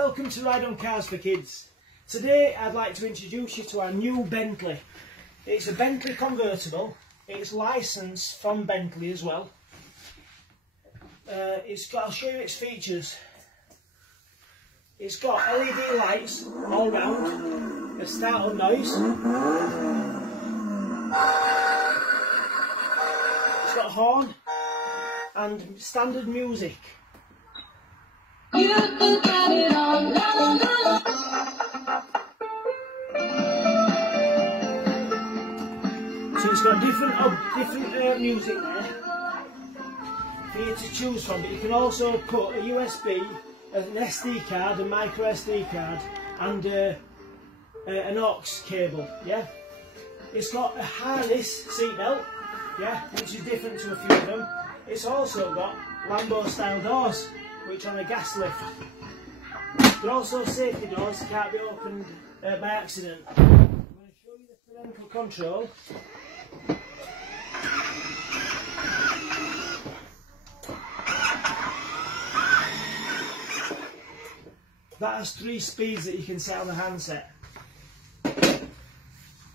welcome to Ride on Cars for Kids. Today I'd like to introduce you to our new Bentley. It's a Bentley convertible. It's licensed from Bentley as well. I'll show you its features. It's got LED lights all round, a startle noise. It's got a horn and standard music. So it's got different music there for you to choose from, but you can also put a USB, an SD card, a micro SD card, and an aux cable. Yeah, it's got a harness seatbelt, yeah, which is different to a few of them. It's also got Lambo style doors, which are on a gas lift. They're also safety doors that can't be opened by accident. I'm going to show you the parental control. That has 3 speeds that you can set on the handset.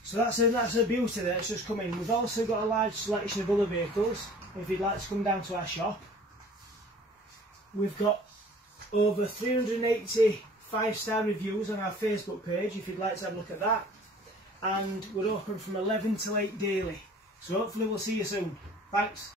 So that's a beauty that's just come in. We've also got a large selection of other vehicles if you'd like to come down to our shop. We've got over 380 5-star reviews on our Facebook page if you'd like to have a look at that. And we're open from 11 till 8 daily. So hopefully we'll see you soon. Thanks.